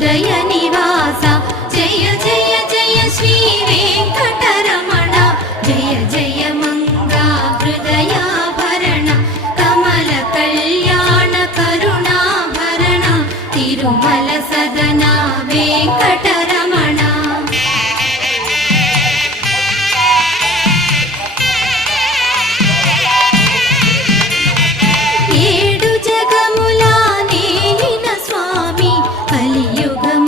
హృదయ నివాస జయ జయ జయ శ్రీ వెంకటరమణ జయ జయ మంగా హృదయాభరణ కమల కళ్యాణ కరుణాభరణ తిరుమల సదన వెంకటరమణ. ఏడు జగముల నేలిన స్వామి కలియుగమ